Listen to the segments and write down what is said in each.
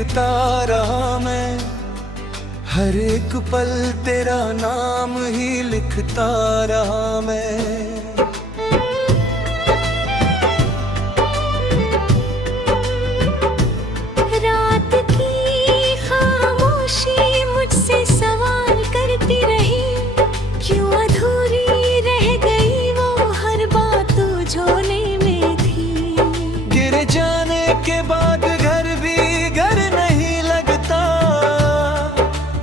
लिखता रहा मैं, हर एक पल तेरा नाम ही लिखता रहा मैं। रात की खामोशी मुझसे सवाल करती रही, क्यों अधूरी रह गई वो हर बात झोले में थी। गिर जाने के बाद घर भी घर नहीं लगता,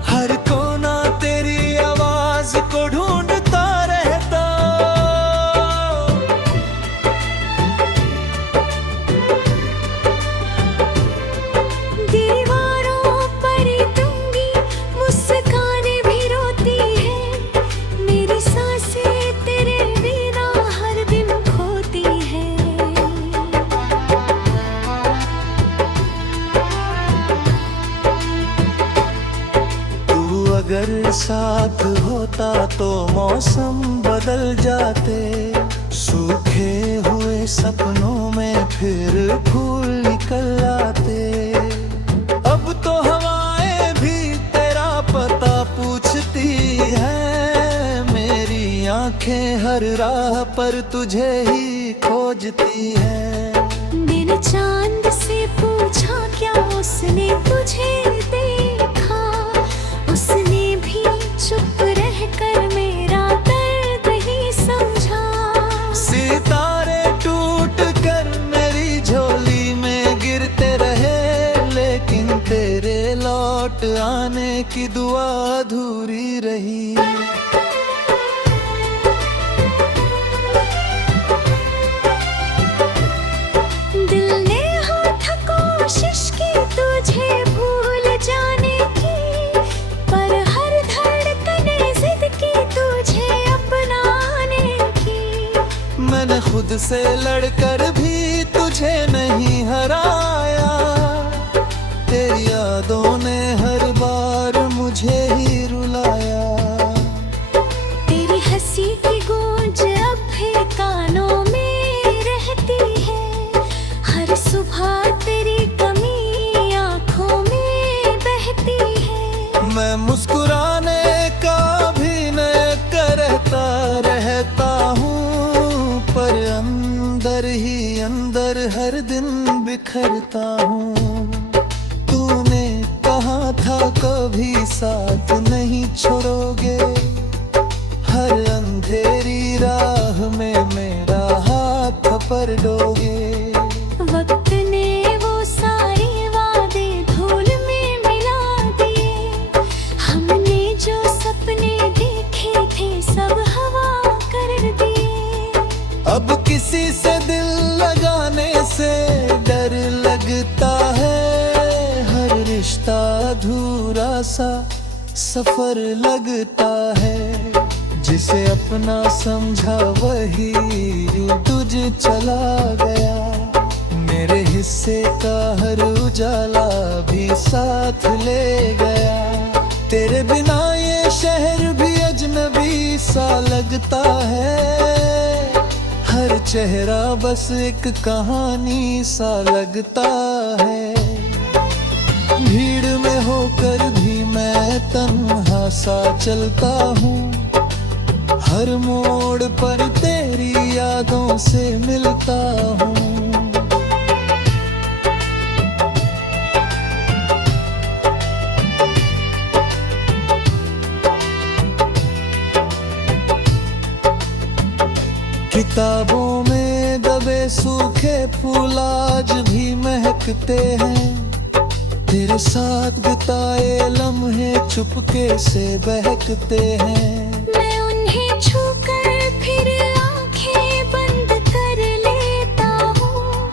हर कोना तेरी आवाज को ढूंढता रहता। दीवारों पर टंगी मुस्कानें भी रोती है, मेरी सांसें तेरे बिना हर दिन खोती है। तू अगर साथ होता तो मौसम बदल जाते, सूखे हुए सपनों में फिर फूल निकल आते। अब तो हवाएं भी तेरा पता पूछती है, मेरी आंखें हर राह पर तुझे ही खोजती है। मैंने चांद से पूछा क्या उसने तुझे देखा, उसने भी चुप रहकर मेरा दर्द ही समझा। सितारे टूट कर मेरी झोली में गिरते रहे, लेकिन तेरे लौट आने की दुआ अधूरी रही। दिल ने हाथ कोशिश की तुझे भूल जाने की, पर हर धड़कने जिद की तुझे अपनाने की। मैंने खुद से लड़कर भी तुझे नहीं हराया, तेरी यादों ने हर बार मुझे ही रुलाया। तेरी हंसी की गूंज अब भी कानों में रहती है, हर सुबह तेरी कमी आंखों में बहती है। मैं मुस्कुराने का अभिनय करता रहता हूँ, पर अंदर ही अंदर हर दिन बिखरता हूँ। तूने कहा था कभी साथ नहीं छोड़ोगे, हर अंधेरी राह में मेरा हाथ पकड़ोगे। वक्त ने वो सारे वादे धूल में मिला दिए, हमने जो सपने देखे थे सब हवा कर दिए। अब किसी से दिल लगाने से डर लगता है, हर रिश्ता अधूरा सा सफर लगता है। जिसे अपना समझा वही तुझ चला गया, मेरे हिस्से का हर उजाला भी साथ ले गया। तेरे बिना ये शहर भी अजनबी सा लगता है, हर चेहरा बस एक कहानी सा लगता है। भीड़ में होकर भी मैं तन्हा सा चलता हूँ, हर मोड़ पर तेरी यादों से मिलता हूँ। किताबों में दबे सूखे फूल आज भी महकते हैं, तेरे साथ बिताए लम्हे चुपके से बहकते हैं। मैं उन्हें छूकर फिर आंखें बंद कर लेता हूँ,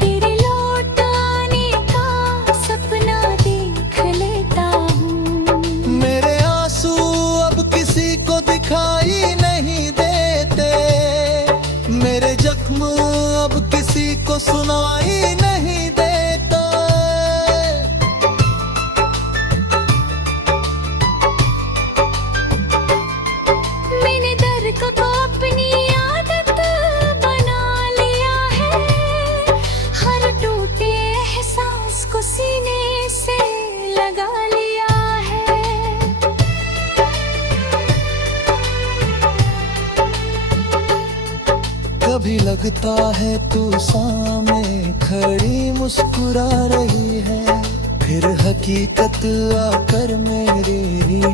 तेरे लौट आने का सपना देख लेता हूँ। मेरे आंसू अब किसी को दिखाई नहीं देते, मेरे जख्म अब किसी को सुनाई नहीं देता। लगता है तू सामने खड़ी मुस्कुरा रही है, फिर हकीकत आकर मेरी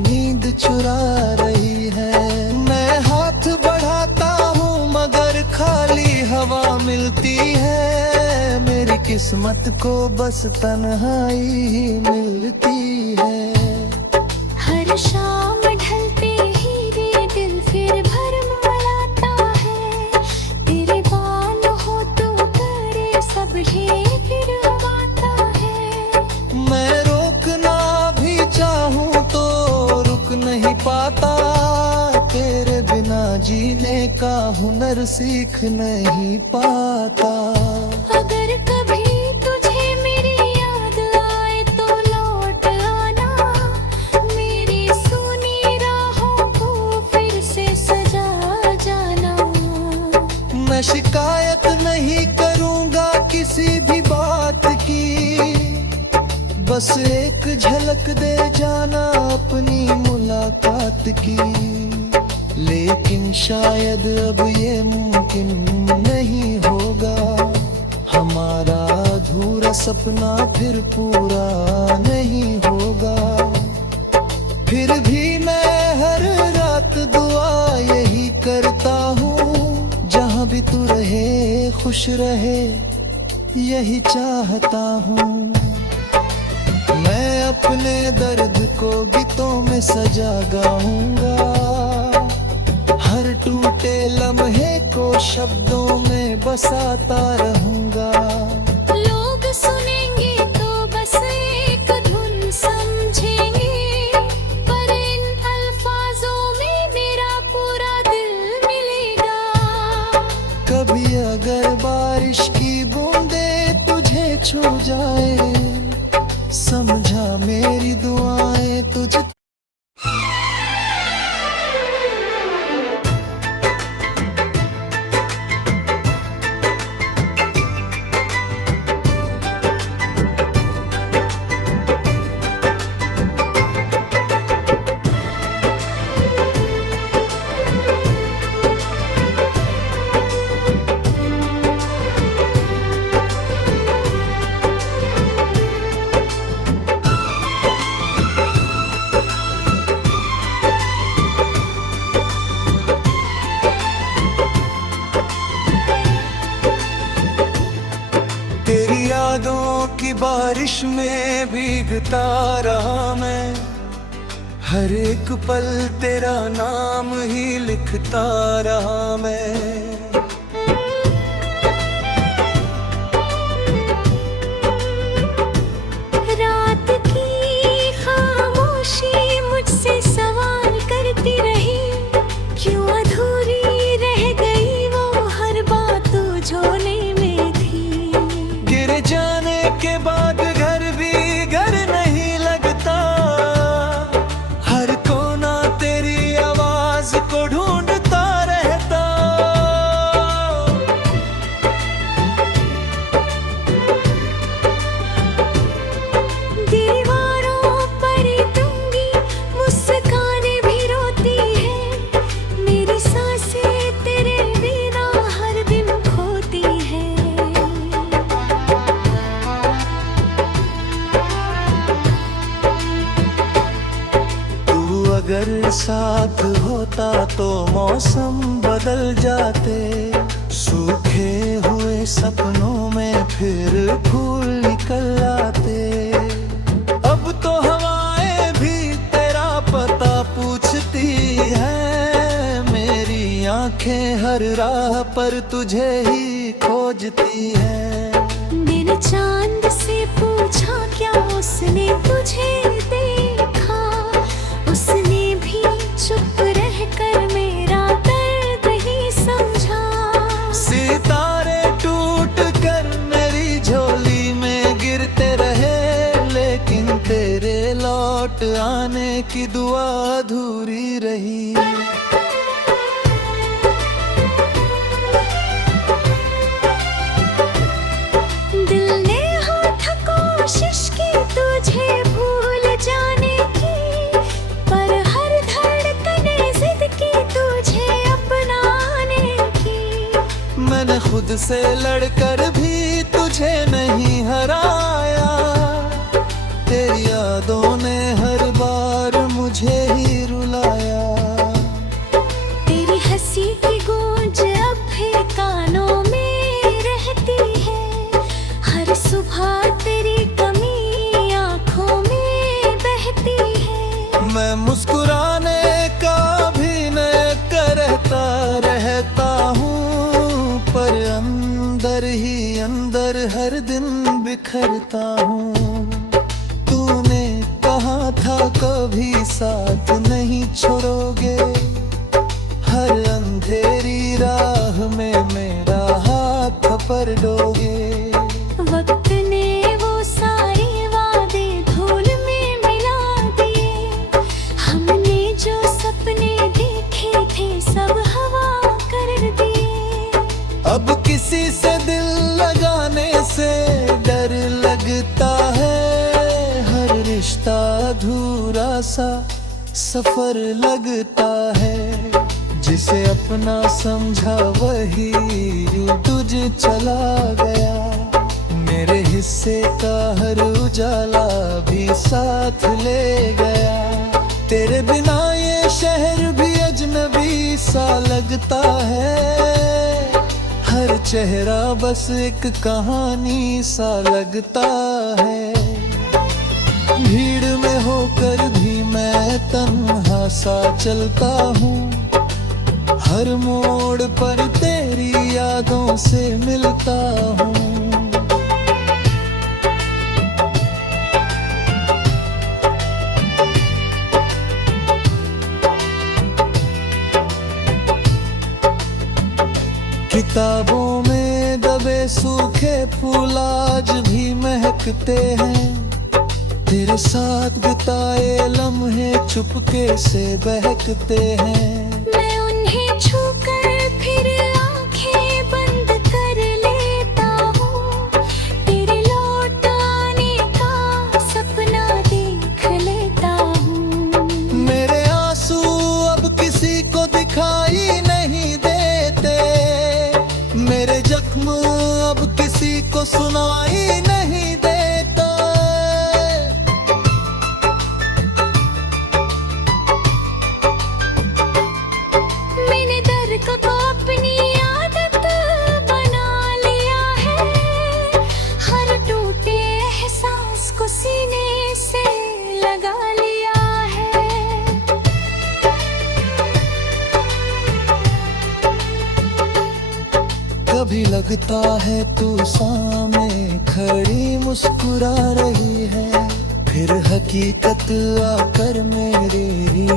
नींद चुरा रही है। मैं हाथ बढ़ाता हूँ मगर खाली हवा मिलती है, मेरी किस्मत को बस तन्हाई ही मिलती है। हर शाम ढलते ही रे दिल फिर भरमाता है, तेरे बाल हो तो करे सब ये फिर आता है। मैं रोकना भी चाहूँ तो रुक नहीं पाता, तेरे बिना जीने का हुनर सीख नहीं पाता। अगर कभी तुझे मेरी याद आए तो लौट आना, मेरी सुनी राहों को फिर से सजा जाना। मैं शिकायत नहीं करूँगा किसी भी बात की, बस एक झलक दे जाना अपनी मुलाकात की। लेकिन शायद अब ये मुमकिन नहीं होगा, हमारा अधूरा सपना फिर पूरा नहीं होगा। फिर भी मैं हर रात दुआ यही करता हूँ, जहाँ भी तू रहे खुश रहे यही चाहता हूँ। मैं अपने दर्द को गीतों में सजा गाऊंगा, हर टूटे लम्हे को शब्दों में बसाता रहूंगा। लोग सुनेंगे तो बस एक धुन समझेंगे, पर इन अल्फाजों में मेरा पूरा दिल मिलेगा। कभी अगर बारिश की बूंदें तुझे छू जाए, समझा मेरी दुआएं तुझ यादों की बारिश में भीगता रहा मैं, हर एक पल तेरा नाम ही लिखता रहा मैं। रात की खामोशी मुझसे सवाल करती रही, क्यों अधूरी रह गई वो हर बात झोले में थी। गिर जाने के बाद घर भी घर नहीं लगता, हर कोना तेरी आवाज को ढूंढता रहता। दीवारों पर दूंगी मुस्कानें भी रोती है, मेरी सांसें तेरे बिना हर दिन खोती है। अगर साथ होता तो मौसम बदल जाते, सूखे हुए सपनों में फिर फूल निकल आते। अब तो हवाएं भी तेरा पता पूछती है, मेरी आंखें हर राह पर तुझे ही खोजती है। मैंने चांद से पूछा क्या उसने तुझे देखा, उसने भी चुप रहकर मेरा दर्द ही समझा। सितारे टूट कर मेरी झोली में गिरते रहे, लेकिन तेरे लौट आने की दुआ अधूरी रही। दिल ने हाथ कोशिश की तुझे भूल जाने की, पर हर धड़कन जिद की तुझे अपनाने की। मैंने मुझसे लड़कर भी तुझे नहीं हराया, तेरी यादों ने हर बार मुझे ही रुलाया। तेरी हंसी की गूंज अब भी कानों में रहती है, हर सुबह तेरी कमी आंखों में बहती है। मैं मुस्कुराने का अभिनय रहता हूँ, पर अंदर ही अंदर हर दिन बिखरता हूँ। तूने कहा था कभी साथ नहीं छोड़ोगे, हर अंधेरी राह में मेरा हाथ पकड़ोगे। वक्त ने वो सारे वादे धूल में मिला दिए, हमने जो सपने देखे थे सब हवा कर दिए। अब किसी से दिल लगाने से डर लगता है, हर रिश्ता अधूरा सा सफर लगता है। जिसे अपना समझा वही यूं तुझ चला गया, मेरे हिस्से का हर उजाला भी साथ ले गया। तेरे बिना ये शहर भी अजनबी सा लगता है, हर चेहरा बस एक कहानी सा लगता है। भीड़ में होकर भी मैं तन्हा सा चलता हूँ, हर मोड़ पर तेरी यादों से मिलता हूँ। किताबों में दबे सूखे फूल आज भी महकते हैं, तेरे साथ बिताए लम्हे चुपके से बहकते हैं। मैं उन्हें छूकर फिर आंखें बंद कर लेता हूँ, तेरे लौट आने का सपना देख लेता हूँ। मेरे आंसू अब किसी को दिखाई नहीं देते, मेरे जख्म अब किसी को सुनाई नहीं देता। मैंने दर्द को तो अपनी आदत बना लिया है, हर टूटे एहसास को सीने से लगा लिया है। कभी लगता है तू सामने खड़ी मुस्कुरा रही है, फिर हकीकत आकर मेरी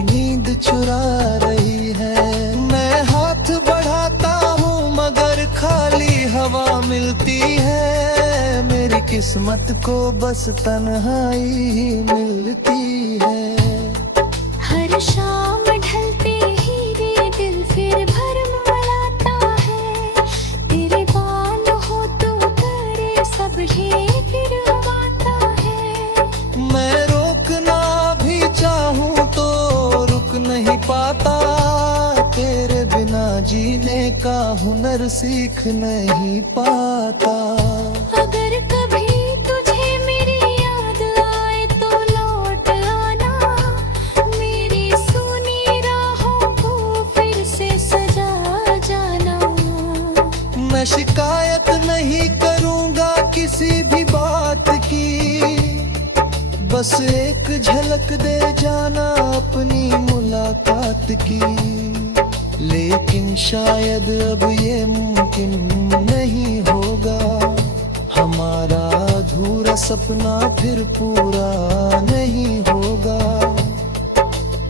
नींद चुरा रही है। मैं हाथ बढ़ाता हूँ मगर खाली हवा मिलती है, मेरी किस्मत को बस तन्हाई ही मिलती है। हर शाम ढलते ही रे दिल फिर भरमाता है, तेरे बाल हो तो करे सब ये फिर आता है। मैं रोकना भी चाहूँ तो रुक नहीं पाता, तेरे बिना जीने का हुनर सीख नहीं पाता। अगर कभी तुझे मेरी याद आए तो लौट आना, मेरी सुनी राहों को फिर से सजा जाना। मैं शिकायत नहीं करूँगा किसी भी बात की, बस एक झलक दे जाना अपनी मुलाकात की। लेकिन शायद अब ये मुमकिन नहीं होगा, हमारा अधूरा सपना फिर पूरा नहीं होगा।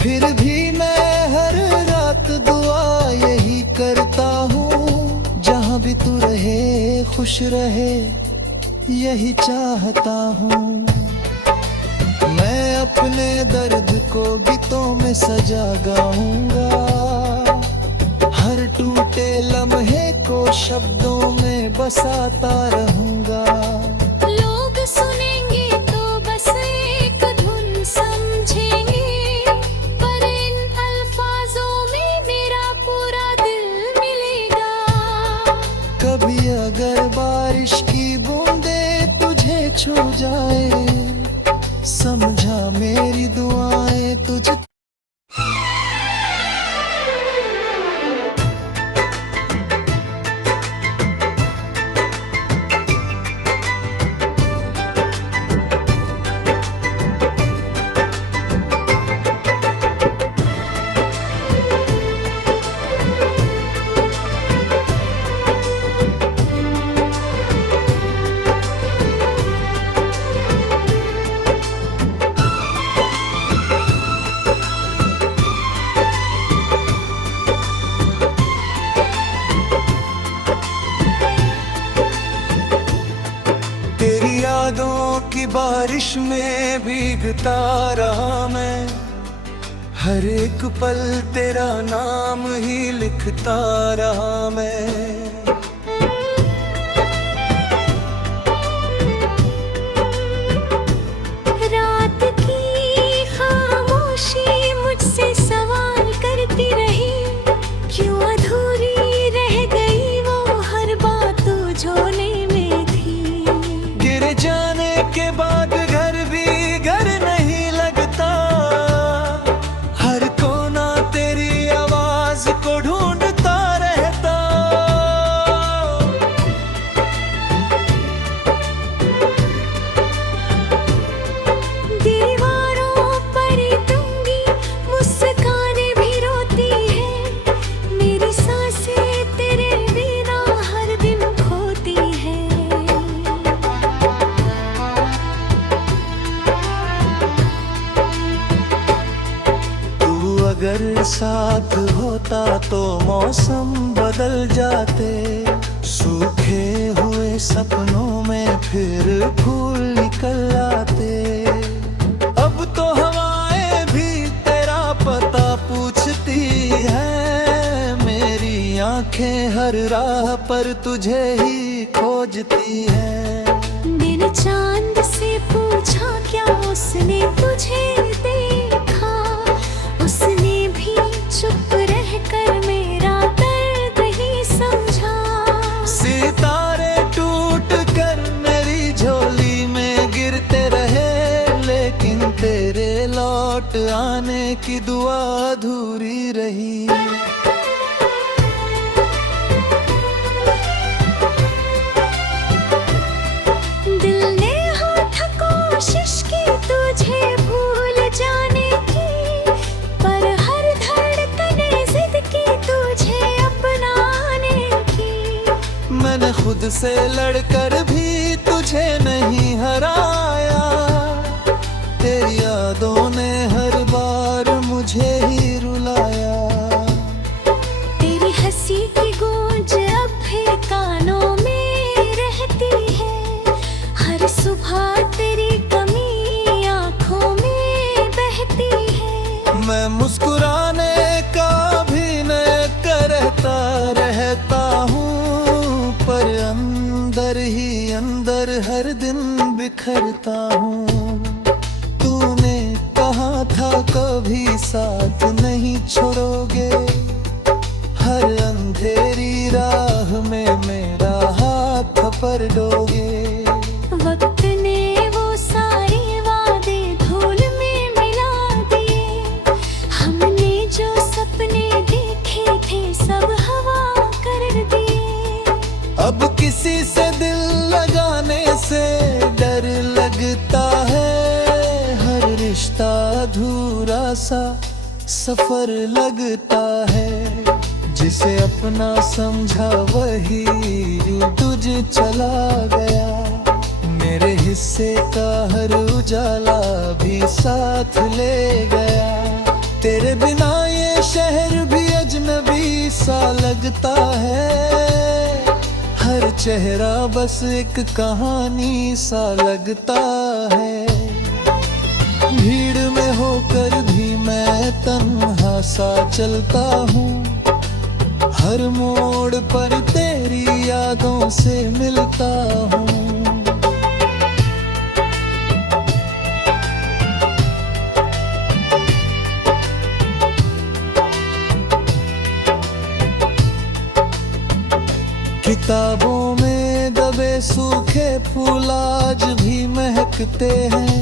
फिर भी मैं हर रात दुआ यही करता हूँ, जहाँ भी तू रहे खुश रहे यही चाहता हूँ। मैं अपने दर्द को गीतों में सजा गाऊंगा, हर टूटे लम्हे को शब्दों में बसाता रहूंगा। लोग सुनेंगे तो बस एक धुन समझेंगे, पर इन अल्फाजों में मेरा पूरा दिल मिलेगा। कभी बारिश में भीगता रहा मैं, हर एक पल तेरा नाम ही लिखता रहा मैं। रात की खामोशी मुझसे सवाल करती रही, क्यों अधूरी रह गई वो हर बात जो में थी। गिर जाने के बाद घर भी घर नहीं लगता, हर कोना तेरी आवाज को ढूंढता रहता। दीवारों पर टंगी मुस्कानें भी रोती है, मेरी सांसें तेरे बिना हर दिन खोती है। तू अगर साथ होता तो मौसम बदल जाते, सूखे हुए सपनों में फिर फूल निकल आते। अब तो हवाएं भी तेरा पता पूछती है, मेरी आंखें हर राह पर तुझे ही खोजती है। मैंने चांद से पूछा क्या उसने तुझे देखा, उसने भी चुप रहकर मेरा दर्द ही समझा। सितारे टूट कर मेरी झोली में गिरते रहे, लेकिन तेरे लौट आने की दुआ अधूरी रही। दिल ने हाथ कोशिश की तुझे भूल जाने की, पर हर धड़कने जिद की तुझे अपनाने की। मैंने खुद से लड़कर भी तुझे नहीं हराया, तेरी यादों ने हर बार मुझे ही रुलाया। तेरी हंसी की गूंज अब भी कानों में रहती है, हर सुबह तेरी कमी आंखों में बहती है। मैं मुस्कुराने का अभिनय करता रहता हूँ, पर अंदर ही अंदर हर दिन बिखरता हूँ। तूने कहा था कभी साथ नहीं छोड़ोगे, हर अंधेरी राह में मेरा हाथ पकड़ोगे। वक्त ने वो सारे वादे धूल में मिला दिए, हमने जो सपने देखे थे सब हवा कर दिए। अब किसी से दिल लगाने से डर लगता है, हर रिश्ता अधूरा सा सफर लगता है। जिसे अपना समझा वही यूं तुझ चला गया, मेरे हिस्से का हर उजाला भी साथ ले गया। तेरे बिना ये शहर भी अजनबी सा लगता है, हर चेहरा बस एक कहानी सा लगता है। भीड़ में होकर भी मैं तन्हा सा चलता हूँ, हर मोड़ पर तेरी यादों से मिलता हूँ। किताबों में दबे सूखे फूल आज भी महकते हैं,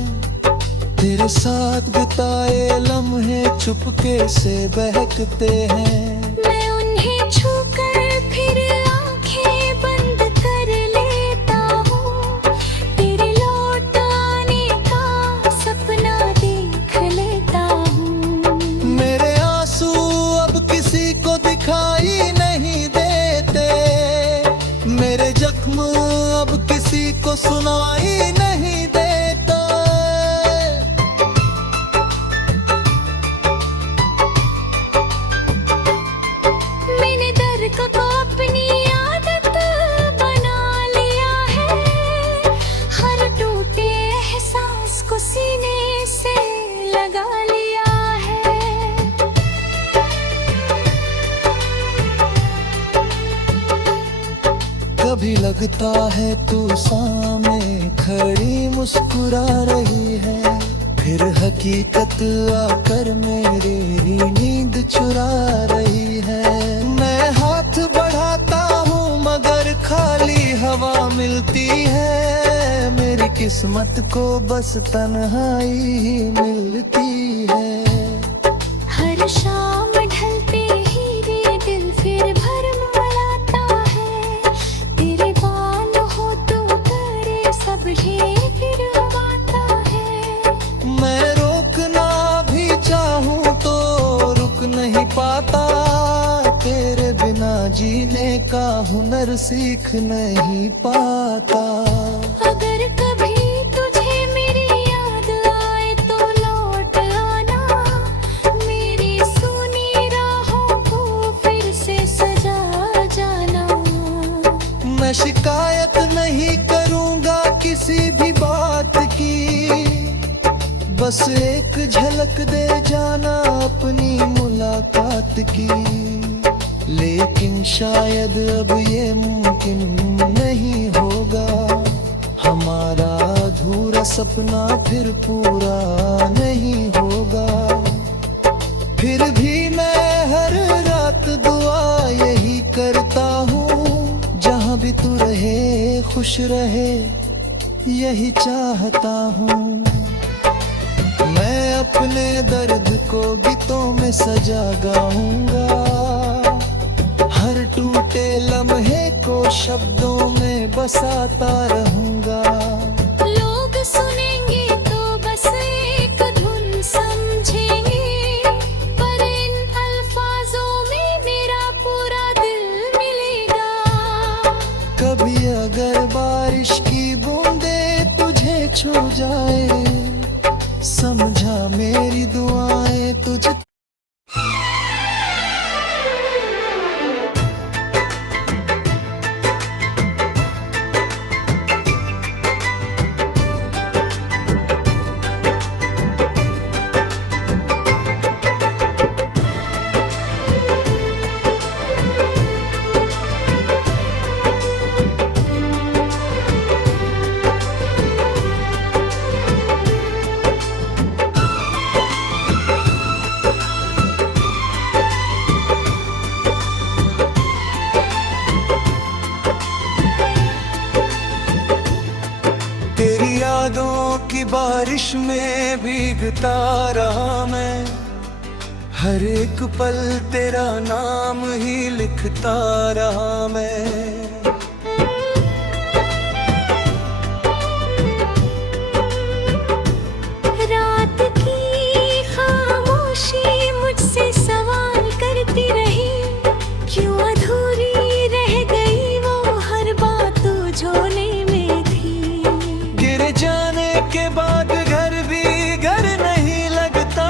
तेरे साथ बिताए लम्हे चुपके से बहकते हैं। मैं उन्हें छूकर फिर आंखें बंद कर लेता हूँ, तेरे लौट आने का सपना देख लेता हूँ। मेरे आंसू अब किसी को दिखाई नहीं देते, मेरे जख्म अब किसी को सुनाई नहीं देता। लगता है तू सामने खड़ी मुस्कुरा रही है, फिर हकीकत आकर मेरी नींद चुरा रही है। मैं हाथ बढ़ाता हूँ मगर खाली हवा मिलती है, मेरी किस्मत को बस तन्हाई ही मिलती है। हर शाम ढलते ही रे दिल फिर भरमाता है, तेरे बाल हो तो करे सब ये फिर आता है। मैं रोकना भी चाहूँ तो रुक नहीं पाता, तेरे बिना जीने का हुनर सीख नहीं पाता। अगर कभी तुझे मेरी याद आए तो लौट आना, मेरी सुनी राहों को फिर से सजा जाना। मैं शिकायत नहीं करूँगा किसी भी बात की, बस एक झलक दे जाना अपनी मुलाकात की। लेकिन शायद अब ये मुमकिन नहीं होगा, हमारा अधूरा सपना फिर पूरा नहीं होगा। फिर भी मैं हर रात दुआ यही करता हूँ, जहाँ भी तू रहे खुश रहे यही चाहता हूँ। मैं अपने दर्द को गीतों में सजा गाऊंगा, हर टूटे लम्हे को शब्दों में बसाता रहूंगा। लोग सुनेंगे तो बस एक धुन समझेंगे, पर इन अल्फाजों में मेरा पूरा दिल मिलेगा। कभी अगर बारिश की बूंदें तुझे छू जाए, समझा मेरी दुआएं तुझ यादों की बारिश में भीगता रहा मैं, हर एक पल तेरा नाम ही लिखता रहा मैं। रात की खामोशी मुझसे सवाल करती रही, क्यों अधूरी रह गई वो हर बात झोले में थी। गिर जाने के बाद घर भी घर नहीं लगता,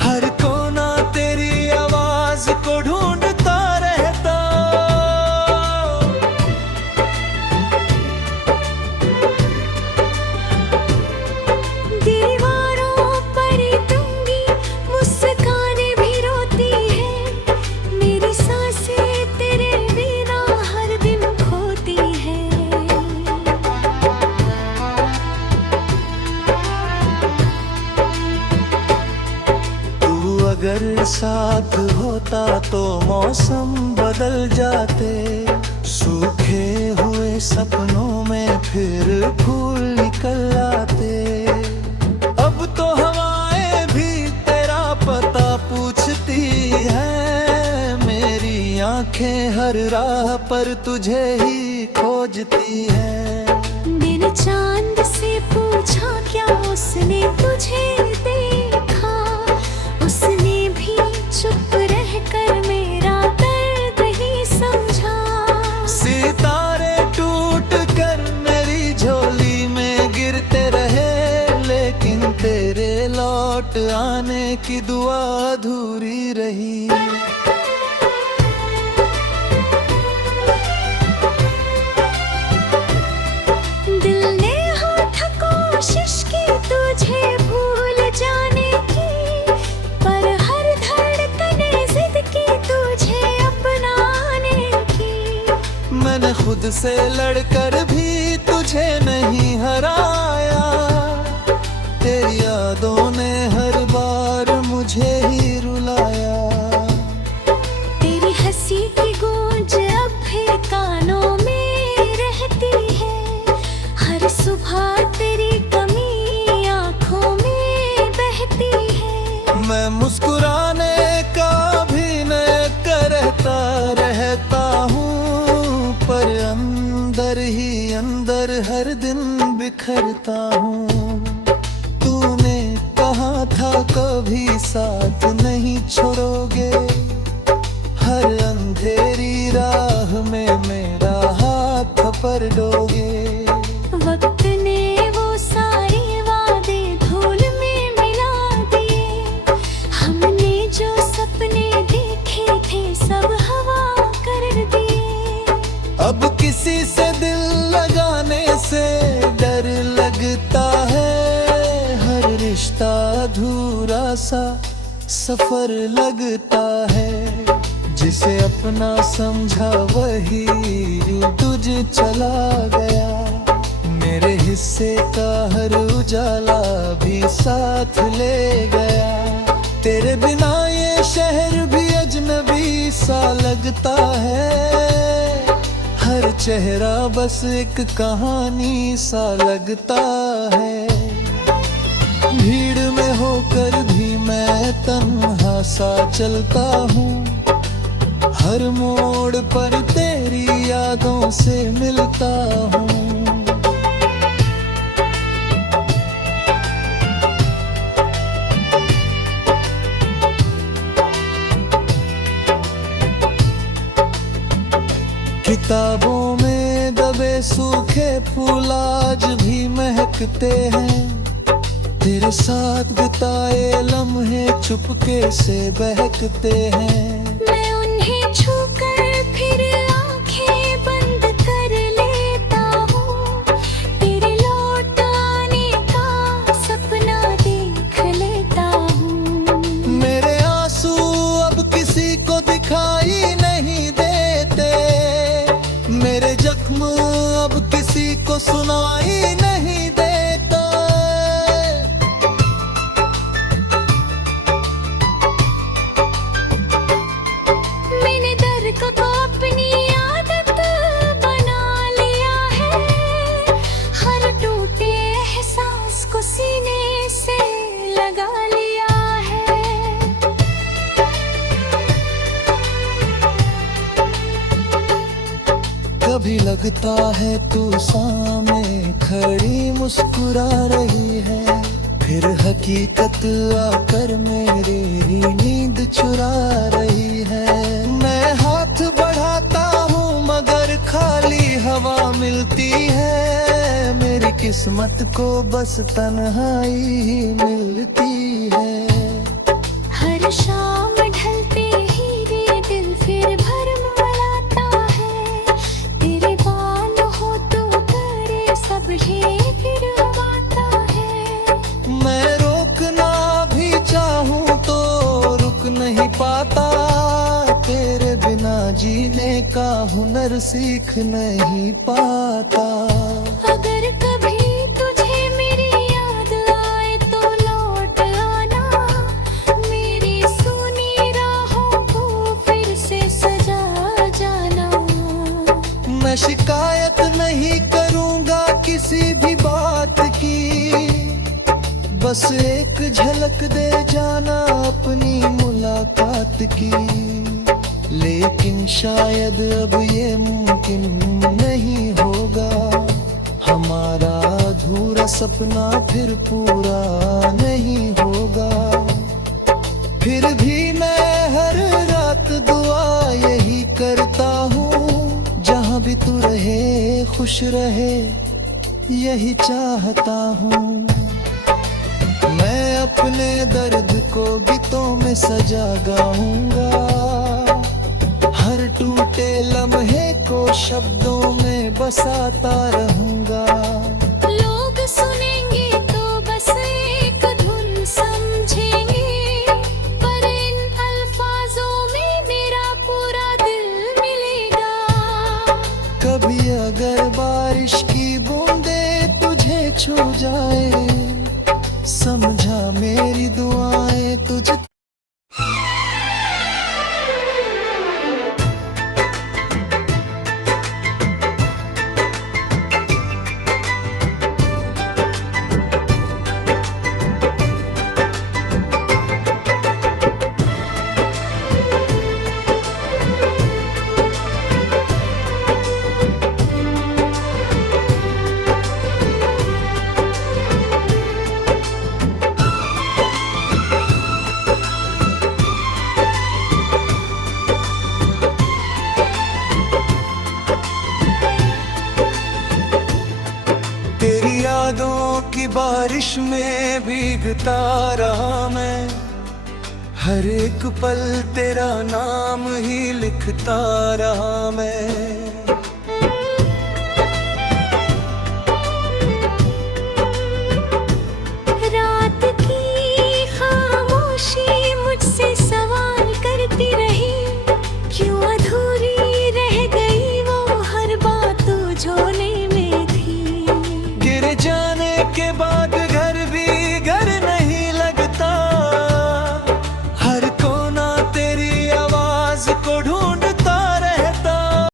हर कोना तेरी आवाज को ढूंढता रहता। दीवारों पर टंगी मुस्कानें भी रोती है, मेरी सांसें तेरे बिना हर दिन खोती है। अगर साथ होता तो मौसम बदल जाते, सूखे हुए सपनों में फिर फूल निकल आते। अब तो हवाएं भी तेरा पता पूछती है, मेरी आंखें हर राह पर तुझे ही खोजती है। मैंने चांद से पूछा क्या उसने तुझे देखा, उसने भी चुप रहकर मेरा दर्द ही समझा। सितारे टूट कर मेरी झोली में गिरते रहे, लेकिन तेरे लौट आने की दुआ अधूरी रही। दिल ने हाथ कोशिश की तुझे भूल जाने की, पर हर धड़कन जिद की तुझे अपनाने की। मैंने मुझसे लड़कर भी तुझे नहीं हराया, तेरी यादों ने हर बार मुझे ही रुलाया। तेरी हंसी की गूंज अब भी कानों में रहती है, हर सुबह तेरी कमी आंखों में बहती है। मैं मुस्कुराने का अभिनय करता रहता हूँ, पर अंदर ही अंदर हर दिन बिखरता हूँ। तूने कहा था कभी साथ नहीं छोड़ोगे, हर अंधेरी राह में मेरा हाथ पकड़ोगे। वक्त ने वो सारे वादे धूल में मिला दिए, हमने जो सपने देखे थे सब हवा कर दिए। अब किसी से दिल लगाने से डर लगता है, हर रिश्ता अधूरा सा सफर लगता है। जिसे अपना समझा वही तुझ चला गया, मेरे हिस्से का हर उजाला भी साथ ले गया। तेरे बिना ये शहर भी अजनबी सा लगता है, हर चेहरा बस एक कहानी सा लगता है। भीड़ में होकर भी मैं तन्हा सा चलता हूँ, हर मोड़ पर तेरी यादों से मिलता हूँ। किताबों में दबे सूखे फूल आज भी महकते हैं, तेरे साथ बिताए लम्हे चुपके से बहकते हैं। मैं उन्हें छूकर फिर आंखें बंद कर लेता हूँ, तेरे लौट आने का सपना देख लेता हूँ। मेरे आंसू अब किसी को दिखाई नहीं देते, मेरे जख्म अब किसी को सुनाई नहीं देता। मैंने दर्द को अपनी आदत बना लिया है, हर टूटे एहसास को सीने से लगा लिया है। कभी लगता है तू सामने खड़ी मुस्कुरा रही है, फिर हकीकत आकर मेरी नींद चुरा रही है। मैं हाथ बढ़ाता हूँ मगर खाली हवा मिलती है, मेरी किस्मत को बस तन्हाई ही मिलती है। हर शाम ढलते ही रे दिल फिर भरमाता है, तेरे बाल हो तो करे सब ये फिर आता है। मैं रोकना भी चाहूँ तो रुक नहीं पाता, तेरे बिना जीने का हुनर सीख नहीं पाता। अगर कभी तुझे मेरी याद आए तो लौट आना, मेरी सुनी राहों को फिर से सजा जाना। मैं शिकायत नहीं करूँगा किसी भी बात की, बस एक झलक दे जाना अपनी मुलाकात की। लेकिन शायद अब ये मुमकिन नहीं होगा, हमारा अधूरा सपना फिर पूरा नहीं होगा। फिर भी मैं हर रात दुआ यही करता हूँ, जहाँ भी तू रहे खुश रहे यही चाहता हूँ। मैं अपने दर्द को गीतों में सजा गाऊंगा, हर टूटे लम्हे को शब्दों में बसाता रहूंगा। लोग सुनेंगे तो बस एक धुन समझेंगे, पर इन अल्फाजों में मेरा पूरा दिल मिलेगा। कभी बारिश में भीगता रहा मैं, हर एक पल तेरा नाम ही लिखता रहा मैं। रात की खामोशी मुझसे सवाल करती रही, क्यों अधूरी रह गई वो हर बात जो झोले में थी। गिर जाने के बाद